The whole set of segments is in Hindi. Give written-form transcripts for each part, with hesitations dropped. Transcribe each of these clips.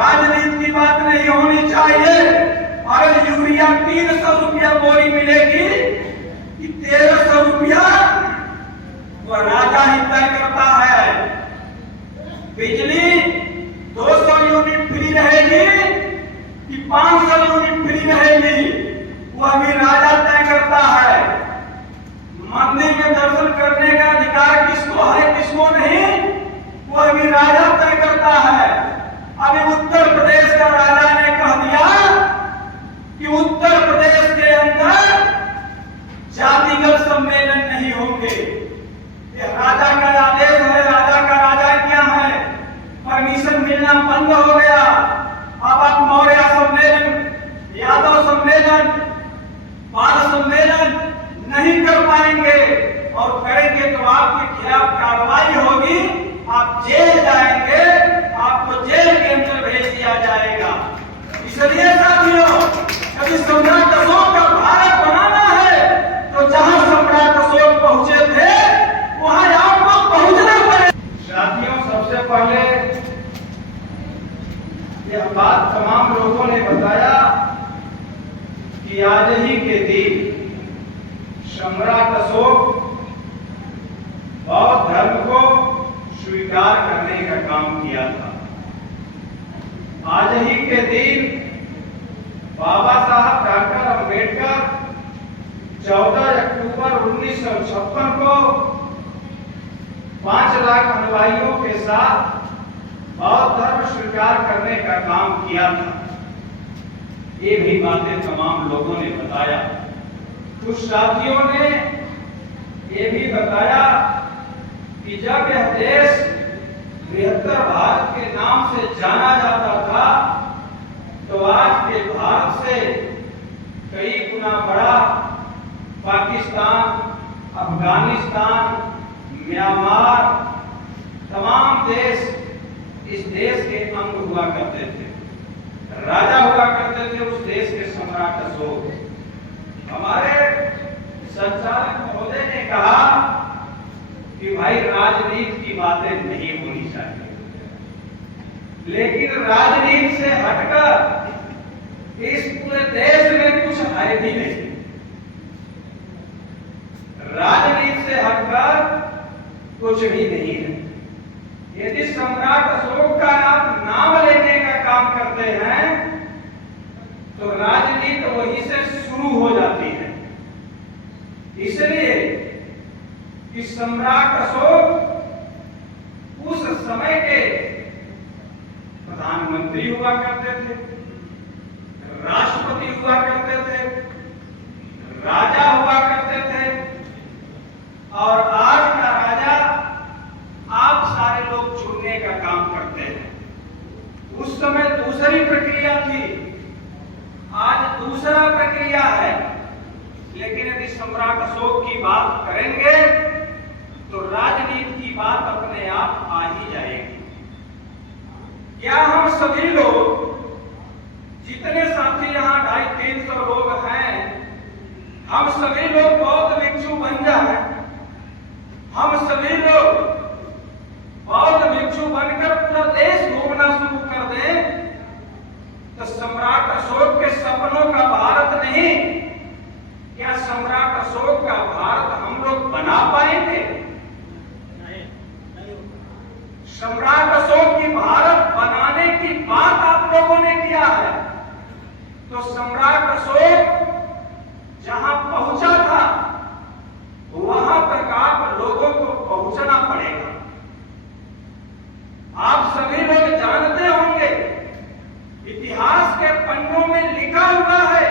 राजनीति की बात नहीं होनी चाहिए। अगर यूरिया 300 रुपया बोरी मिलेगी कि 1300 रुपया, वो राजा ही तय करता है। बिजली 200 यूनिट फ्री रहेगी कि 500 यूनिट फ्री रहेगी, वह भी राजा तय करता है। मंदिर में दर्शन करने का अधिकार किसको है किसको नहीं, वह भी राजा तय करता है। अभी उत्तर प्रदेश का राजा ने कह दिया कि उत्तर प्रदेश के अंदर जातिगत सम्मेलन नहीं होंगे। ये राजा का आदेश है। राजा का राजा क्या है, परमिशन मिलना बंद हो गया। अब आप मौर्य सम्मेलन, यादव सम्मेलन, पाल सम्मेलन नहीं कर पाएंगे, और करेंगे तो आपके खिलाफ कार्रवाई होगी, आप जेल जाएंगे, आपको जेल के अंदर भेज दिया जाएगा। इसलिए साथियों, यदि सम्राट अशोक का भारत बनाना है तो जहां सम्राट अशोक पहुंचे थे वहां आपको पहुंचना पड़ेगा। साथियों, सबसे पहले यह बात तमाम लोगों ने बताया कि आज ही के दिन सम्राट अशोक बौद्ध धर्म को स्वीकार करने का काम किया था। आज ही के दिन बाबा साहब डॉक्टर अंबेडकर 14 अक्टूबर 1956 को 5 लाख अनुयायियों के साथ बौद्ध धर्म स्वीकार करने का काम किया था। ये भी बातें तमाम लोगों ने बताया। कुछ साथियों ने ये भी बताया कि जब यह देश बृहत्तर भारत के नाम से जाना जाता था तो आज के भारत से कई गुना बड़ा पाकिस्तान, अफगानिस्तान, म्यांमार, तमाम देश इस देश के अंग हुआ करते थे। राजा हुआ करते थे उस देश के सम्राट अशोक। हमारे संचालक महोदय ने कहा कि भाई राजनीति की बातें नहीं होनी चाहिए, लेकिन राजनीति से हटकर इस पूरे देश में कुछ है भी नहीं। राजनीति से हटकर कुछ भी नहीं है। यदि सम्राट अशोक का आप नाम लेने का काम करते हैं तो राजनीति वहीं से शुरू हो जाती है। इसलिए कि सम्राट अशोक उस समय के प्रधानमंत्री हुआ करते थे, राष्ट्रपति हुआ करते थे, राजा हुआ करते थे, और आज का राजा आप सारे लोग चुनने का काम करते हैं। उस समय दूसरी प्रक्रिया थी, आज दूसरा प्रक्रिया है। लेकिन यदि सम्राट अशोक की बात करेंगे तो राजनीति की बात अपने आप आ ही जाएगी। क्या हम सभी लोग, जितने साथी यहाँ 250-300 लोग हैं, हम सभी लोग बौद्ध भिक्षु बन जाए, हम सभी लोग बौद्ध भिक्षु बनकर पूरा देश घूमना शुरू कर दें, तो सम्राट अशोक के सपनों का भारत नहीं, क्या सम्राट अशोक का भारत हम लोग बना पाएंगे? नहीं। सम्राट अशोक की भारत बनाने की बात आप लोगों ने किया है, तो सम्राट अशोक जहां पहुंचा था वहां तक आप लोगों को पहुंचना पड़ेगा। आप सभी लोग जानते होंगे, इतिहास के पन्नों में लिखा हुआ है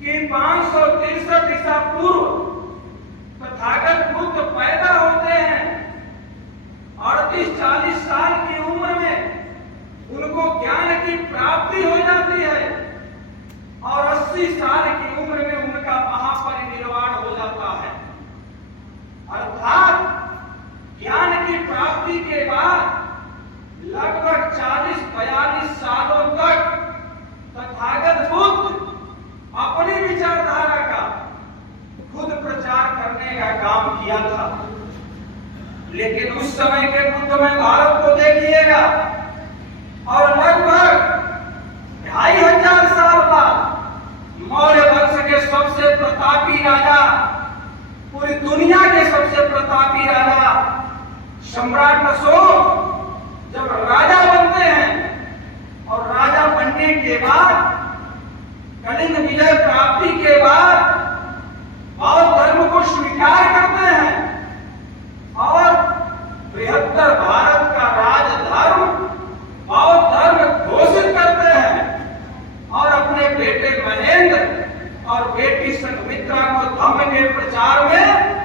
कि 563 ईसा पूर्व तथागत बुद्ध पैदा होते हैं। 38-40 साल की उम्र में उनको ज्ञान की प्राप्ति हो जाती है, और 80 साल की उम्र में उनका महापरिनिर्वाण हो जाता है। अर्थात ज्ञान की प्राप्ति के बाद लगभग 40-42 सालों तक तथागत बुद्ध अपनी विचारधारा का खुद प्रचार करने का काम किया था। लेकिन उस समय के बुद्ध में भारत को देखिएगा, और बाकी राजा सम्राट अशोक जब राजा बनते हैं और राजा बनने के बाद कलिंग विजय प्राप्ति के बाद बौद्ध धर्म को स्वीकार करते हैं और बृहत्तर भारत का राजधर्म बौद्ध धर्म घोषित करते हैं और अपने बेटे महेंद्र और बेटी संघमित्रा को धर्म के प्रचार में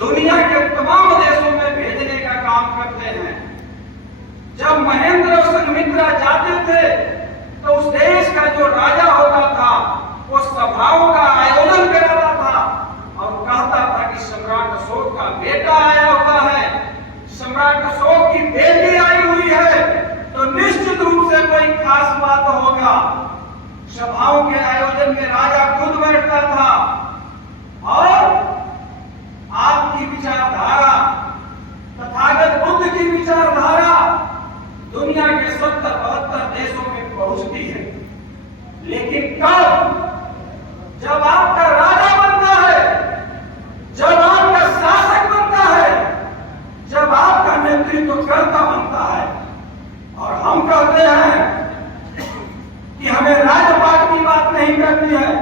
दुनिया के तमाम देशों में भेजने का काम करते हैं। जब महेंद्र और संघमित्रा जाते थे तो उस देश का जो राजा होता था वो सभाओं का आयोजन कराता था और कहता था कि सम्राट अशोक का बेटा आया हुआ है, सम्राट अशोक की बेटी आई हुई है, तो निश्चित रूप से कोई खास बात होगा। सभाओं के आयोजन में राजा खुद बैठता था और आपकी विचारधारा, तथागत बुद्ध की विचारधारा दुनिया के 70-72 देशों में पहुंचती है। लेकिन कब? जब आपका राजा बनता है, जब आपका शासक बनता है, जब आपका नेतृत्व कर्ता बनता है। और हम कहते हैं कि हमें राजपाट की बात नहीं करनी है,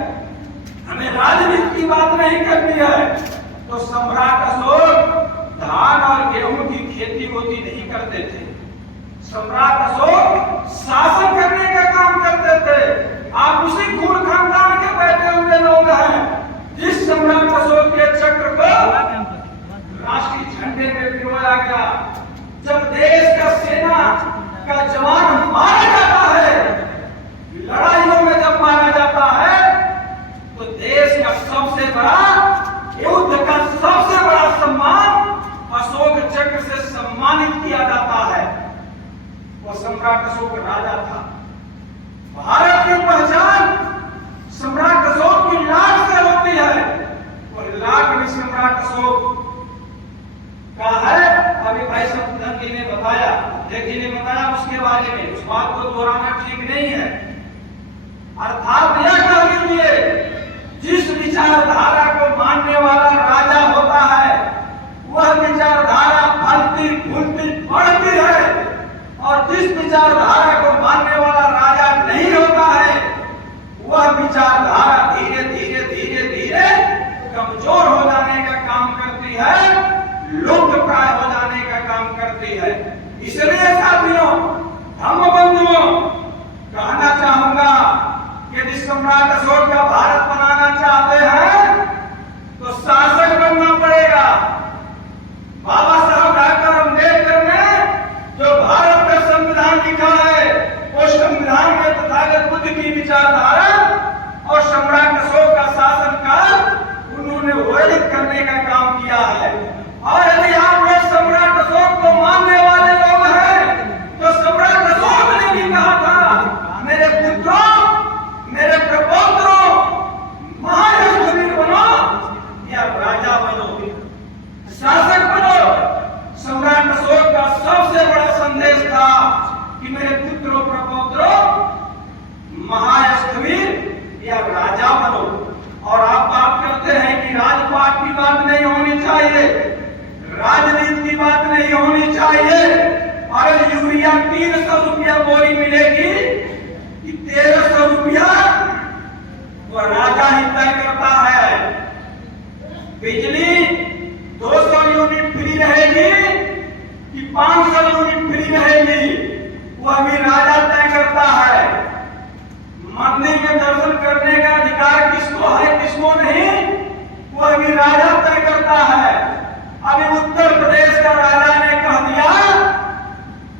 हमें राजनीति की बात नहीं करनी है, तो सम्राट अशोक धान और गेहूं की खेती होती नहीं करते थे। सम्राट अशोक शासन करने का काम करते थे। आप उसी कुल खानदान के बैठे हुए लोग हैं जिस सम्राट अशोक के चक्र को राष्ट्रीय झंडे में पिरोया गया। जब देश का सेना का जवान मारा जाता है, लड़ाइयों में जब मारा जाता है, तो देश का सबसे बड़ा युद्ध का सबसे बड़ा सम्मान अशोक चक्र से सम्मानित किया जाता है। वो सम्राट अशोक राजा था। भारत की पहचान सम्राट अशोक की लाट से होती है। वो लाट भी सम्राट अशोक का है। अभी भाई संतन जी ने बताया, जी ने बताया उसके बारे में, उस बात को दोहराना ठीक नहीं है। अर्थात यह कह लीजिए, जिस विचारधारा को मानने वाला राजा होता है वह विचारधारा फलती फूलती बढ़ती है, और जिस विचारधारा को मानने वाला राजा नहीं होता है वह विचारधारा धीरे धीरे धीरे धीरे कमजोर हो जाने का काम करती है, लुप्त प्राय हो जाने का काम करती है। इसलिए साथियों, धर्म बंधुओं, कहना चाहूंगा कि यदि सम्राट अशोक का भारत बनाना चाहते हैं तो शासक बनना पड़ेगा। बाबा साहब डॉक्टर अम्बेडकर ने जो भारत का संविधान लिखा है, उस संविधान में तथागत बुद्ध की विचारधारा और सम्राट अशोक का शासन काल उन्होंने वर्णित करने का काम किया है। और यदि आप लोग सम्राट अशोक को मानने वाले लोग हैं तो सम्राट अशोक ने भी कहा था, मेरे पुत्रों, मेरे प्रपौत्रों, महायशस्वी बनो या राजा बनो, शासक बनो। सम्राट अशोक का सबसे बड़ा संदेश था कि मेरे पुत्रों प्रपौत्रों, महायशस्वी या राजा बनो। और आप बात करते हैं कि राजपाट की बात नहीं होनी चाहिए, राजनीति की बात नहीं होनी चाहिए। अरे यूरिया 300 रुपया बोरी मिलेगी कि 1300 रुपया वो राजा ही तय करता है। बिजली 200 यूनिट फ्री रहेगी कि 500 यूनिट फ्री रहेगी, वह भी राजा तय करता है। मंदिर में दर्शन करने का अधिकार किसको है किसको नहीं, वह भी राजा तय करता है। अभी उत्तर प्रदेश का राजा ने कह दिया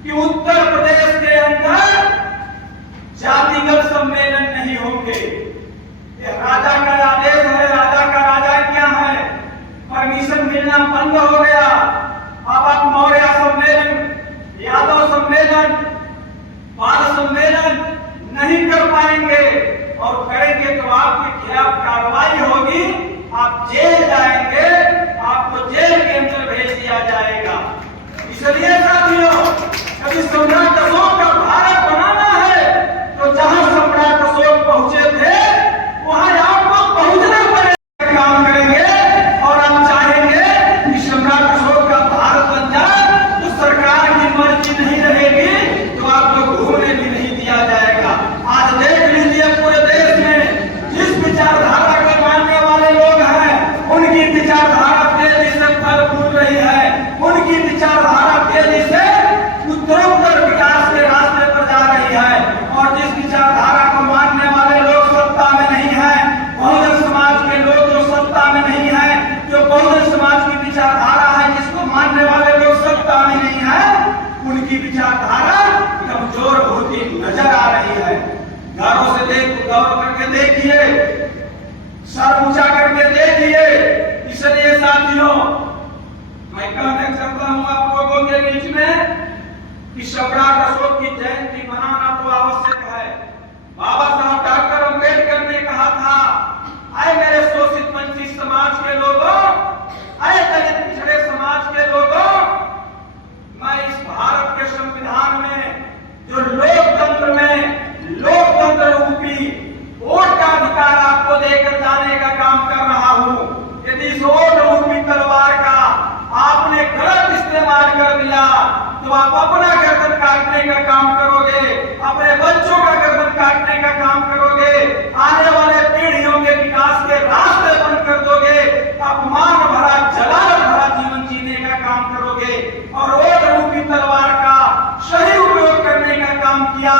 कि उत्तर प्रदेश के अंदर जातिगत सम्मेलन नहीं होंगे। यह राजा का आदेश है। राजा का राजा क्या है, परमिशन मिलना बंद हो गया। अब आप मौर्य सम्मेलन, यादव सम्मेलन, पाल सम्मेलन नहीं कर पाएंगे, और करेंगे तो आपके खिलाफ कार्रवाई होगी, आप जेल जाएंगे, आपको जेल के अंदर भेज दिया जाएगा। इसलिए साथियों, यदि सम्राट अशोक का भारत बनाना है तो जहां सम्राट अशोक पहुंचे थे वहां आपको पहुंचना पड़ेगा। काम करेंगे और आप चाहेंगे कि सम्राट अशोक देखिए, सर ऊंचा करके देखिए। इसलिए साथियों, मैं कहना चाहता हूं आप लोगों के बीच में कि सम्राट अशोक की जयंती मनाना तो आवश्यक है। बाबा साहब डॉक्टर अंबेडकर ने कहा था, आए मेरे शोषित वंचित समाज के लोगों, आए दलित पिछड़े समाज के लोगों, मैं इस भारत के संविधान में जो लोकतंत्र में लोकतंत्र रूपी वोट का अधिकार आपको देकर जाने का काम कर रहा हूं। यदि इस वोट रूपी तलवार का आपने गलत इस्तेमाल कर दिया तो आप अपना गर्दन काटने का काम करोगे, अपने बच्चों का गर्दन काटने का काम करोगे, आने वाले पीढ़ियों के विकास के रास्ते बंद कर दोगे, अपमान भरा जलाल भरा जीवन जीने का काम करोगे। और वोट रूपी तलवार का सही उपयोग करने का काम किया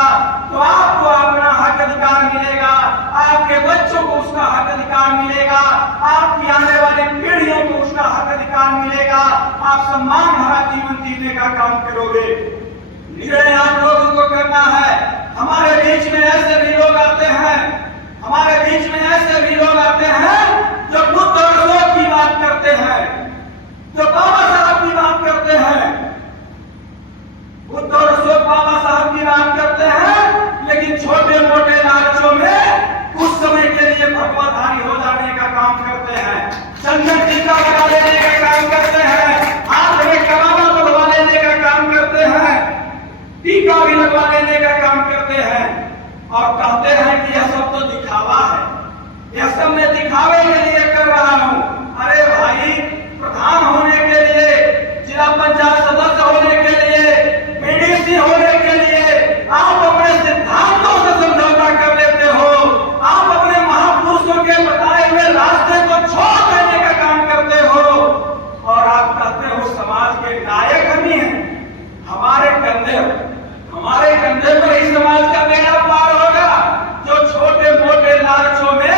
तो आपको अपना हक अधिकार मिलेगा, आपके बच्चों को उसका हक अधिकार मिलेगा, आपकी आने वाली पीढ़ियों को उसका हक अधिकार मिलेगा, आप सम्मान भरा जीवन जीने का काम करोगे। निर्णय आप लोगों को करना है। हमारे बीच में ऐसे भी लोग आते हैं, हमारे बीच में ऐसे भी लोग आते हैं जो बुद्ध और अशोक की बात करते हैं, जो बाबा साहब की बात करते हैं, बुद्ध और अशोक बाबा साहब की बात करते हैं, लेकिन छोटे मोटे लालचों में कुछ समय के लिए भगवतधारी हो जाने का काम करते हैं, चंदन टीका लगा लेने का काम करते हैं, हाथ में कलामा लगवा लेने का काम करते हैं, टीका भी लगवा लेने का काम करते हैं और कहते हैं कि यह सब तो दिखावा है, यह सब मैं दिखावे के लिए कर रहा हूं। अरे भाई, प्रधान होने के लिए, जिला पंचायत सदस्य होने के लिए, बीडीसी होने के लिए आप अपने सिद्धांतों से समझौता कर लेते हो, आप अपने महापुरुषों के बताए हुए रास्ते को छोड़ देने का काम करते हो और आप कहते हो समाज के नायक हम ही हैं। हमारे कंधे पर ही समाज का बेड़ा पार होगा। जो छोटे मोटे लालचों में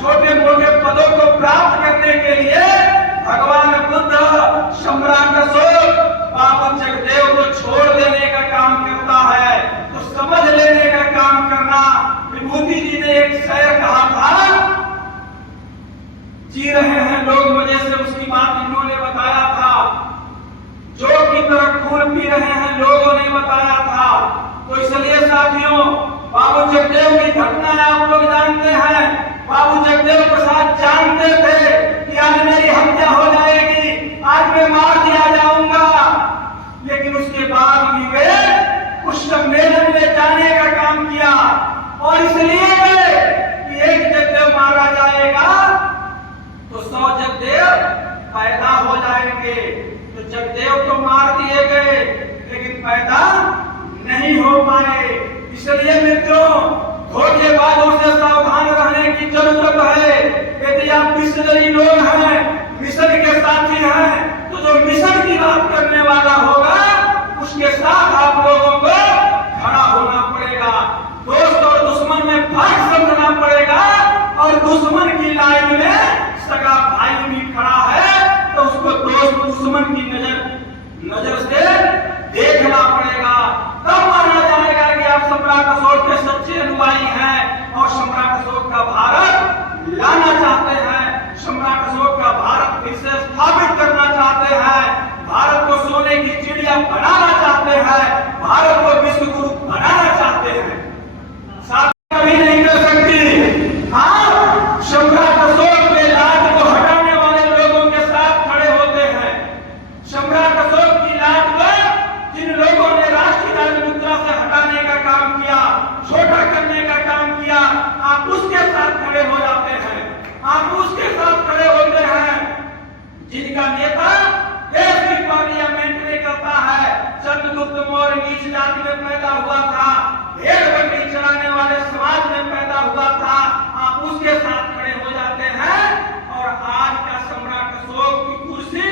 छोटे मोटे पदों को प्राप्त करने के लिए भगवान बुद्ध, सम्राट अशोक, बाबा जगदेव को छोड़ देने का काम करता है, तो समझ लेने का काम करना। विभूति जी ने एक शेर कहा था, जी रहे हैं लोग मजे से, उसकी बात इन्होंने बताया था, जो की तरह खून पी रहे हैं लोगों ने बताया था। तो इसलिए साथियों, बाबू जगदेव की घटना आप लोग जानते हैं। बाबू जगदेव प्रसाद जानते थे कि आज मेरी हत्या हो जाएगी, आज मैं मार दिया जाऊंगा, लेकिन उसके बाद भी वे उस सम्मेलन में जाने का काम किया और इसलिए कि एक जगदेव मारा जाएगा तो 100 जगदेव पैदा हो जाएंगे। तो जगदेव तो मार दिए गए लेकिन पैदा नहीं हो पाए। इसलिए मित्रों, धोखेबाजों से सावधान रहने की जरूरत है। यदि आप मिशनरी लोग हैं, मिशन के साथी हैं, तो जो मिशन की बात करने वाला होगा उसके साथ आप लोगों को खड़ा होना पड़ेगा। दोस्त और दुश्मन में फर्क समझना पड़ेगा और दुश्मन की लाइन में सगा भाई भी खड़ा है तो उसको दोस्त दुश्मन की नजर से देखना पड़ेगा। तब माना जाएगा कि आप सम्राट अशोक के सच्चे अनुयायी हैं और सम्राट अशोक का भारत लाना चाहते हैं, सम्राट अशोक का भारत फिर से स्थापित करना चाहते हैं, भारत को सोने की चिड़िया बनाना चाहते हैं, भारत को विश्व गुरु बनाना चाहते हैं। साथ कभी नहीं कर सकती। हाँ, सम्राट अशोक के लाट को हटाने वाले लोगों के साथ खड़े होते हैं। सम्राट अशोक की लाट को जिन लोगों ने राष्ट्रीय राजमुद्रा से हटाने का काम किया, छोटा करने का काम किया, आप उसके साथ खड़े हो जाते हैं, आप उसके साथ खड़े होते हैं। जिनका नेता देश की पार्लियामेंट में कहता है चंद्रगुप्त मौर्य नीच जाति में पैदा हुआ था, भेड़ बकरी चराने वाले समाज में पैदा हुआ था, आप उसके साथ खड़े हो जाते हैं। और आज का सम्राट अशोक की कुर्सी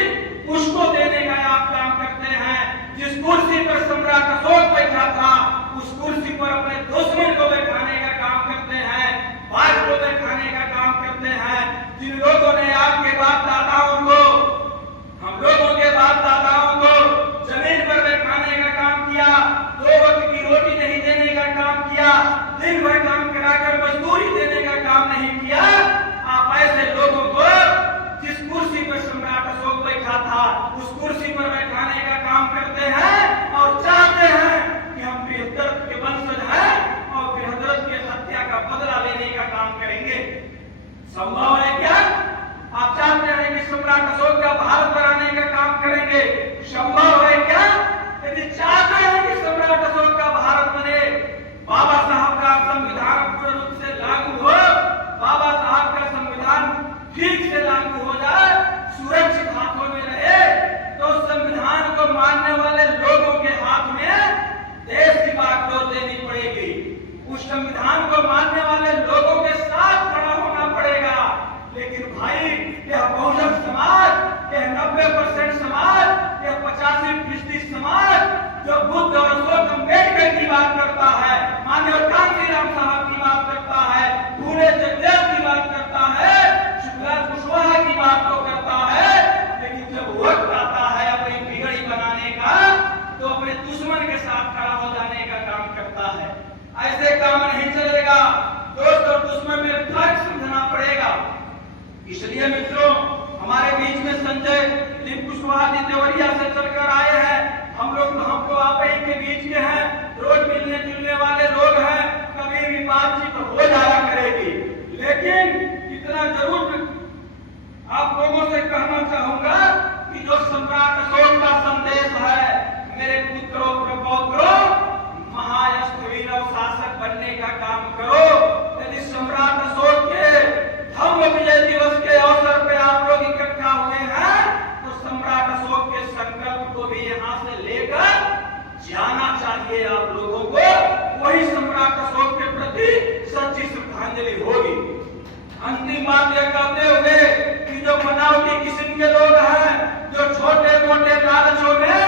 उसको देने का आप काम करते हैं। जिस कुर्सी पर सम्राट अशोक बैठा था उस कुर्सी पर अपने दुश्मन को बैठाने का काम करते हैं, बात को बैठाने का काम करते हैं। जिन लोगों ने आपके बाप दादाओं को, हम लोगों के बाप दादाओं को जमीन पर बैठाने का काम किया, 2 वक्त की रोटी नहीं देने का काम किया, दिन भर काम कराकर मजदूरी संभव है क्या? आप चाहते हैं कि सम्राट अशोक का भारत बनाने का काम करेंगे, संभव है क्या? यदि चाहते हैं कि सम्राट अशोक का भारत बने, बाबा साहब का संविधान पूर्ण रूप से लागू हो, बाबा साहब का संविधान ठीक से लागू हो जाए, सुरक्षित हाथों में रहे, तो संविधान को मानने वाले लोगों के हाथ में देश की बागडोर देनी पड़ेगी। उस संविधान को मानने वाले लोगों के साथ खड़ा होना पड़ेगा। लेकिन भाई, यह बहुजन समाज, यह 90% समाज, यह 85% समाज जो बुद्ध और अशोक अम्बेडकर की बात करता है, माननीय कांशीराम साहब की बात करता है, फूले जगदेव की बात करता है, शुक्ला कुशवाहा की बात तो करता है, लेकिन जब वक्त आता है अपनी बिगड़ी बनाने का, तो अपने दुश्मन के साथ खड़ा हो जाने का काम करता है। ऐसे काम नहीं चलेगा। दोस्त और दुश्मन में फर्क समझना पड़ेगा। इसलिए मित्रों, हमारे बीच में संजय दिलीप कुशवाहा जी देवरिया से चलकर आए हैं। हमको आप ही के बीच के हैं, रोज मिलने जुलने वाले लोग हैं, कभी भी बातचीत हो जाया करेगी। लेकिन इतना जरूर आप लोगों से कहना चाहूंगा कि जो सम्राट अशोक का संदेश है, मेरे पुत्रों प्रपौत्रों, महायशस्वी शासक बनने का काम करो। यदि सम्राट अशोक के धम्म विजय दिवस के अवसर पे आप लोग इकट्ठा हुए हैं, तो सम्राट अशोक के संकल्प को भी यहाँ से लेकर जाना चाहिए आप लोगों को। वही सम्राट अशोक के प्रति सच्ची श्रद्धांजलि होगी। अंतिम बात यह कहते हुए कि जो बनावटी किस्म के लोग हैं, जो छोटे मोटे लालचों में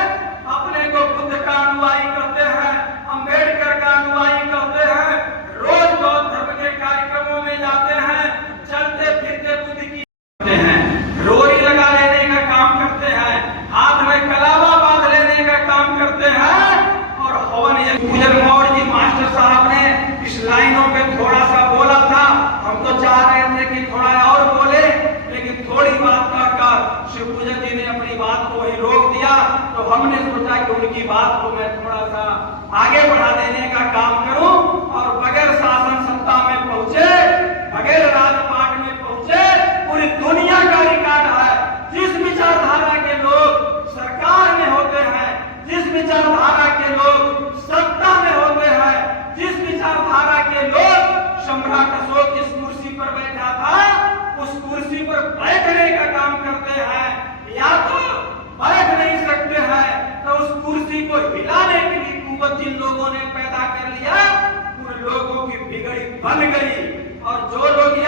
अपने को बुद्ध का अनुयायी कहते हैं, अम्बेडकर का अनुयायी कहते हैं, रोज बौद्ध धर्म के कार्यक्रमों में जाते हैं, चलते फिरते बुद्ध की करते हैं, रोरी लगा लेने का काम करते हैं, हाथ में कलावा बांध लेने का काम करते हैं, और हवन पूजन मौर्य जी मास्टर साहब ने इस लाइनों पे थोड़ा सा बोला था। हम तो चाह रहे थे कि थोड़ा और बोले, लेकिन थोड़ी बात कहकर शिव पूजन जी ने अपनी बात को वही रोक दिया। तो हमने सोचा कि उनकी बात को मैं थोड़ा सा आगे बढ़ा देने का काम करूं, और बगैर शासन सत्ता में पहुंचे, बगैर राजपाट में पहुंचे, पूरी दुनिया का रिकॉर्ड है। जिस विचारधारा के लोग सरकार में होते हैं, जिस विचारधारा के लोग सत्ता में होते हैं, जिस विचारधारा के लोग, सम्राट अशोक इस कुर्सी पर बैठा था, उस कुर्सी पर बैठने का काम करते हैं, या तो बैठ नहीं सकते हैं, तो उस कुर्सी को हिलाने के लिए कुवत जिन लोगों ने पैदा कर लिया, उन लोगों की बिगड़ी बन गई। और जो लोग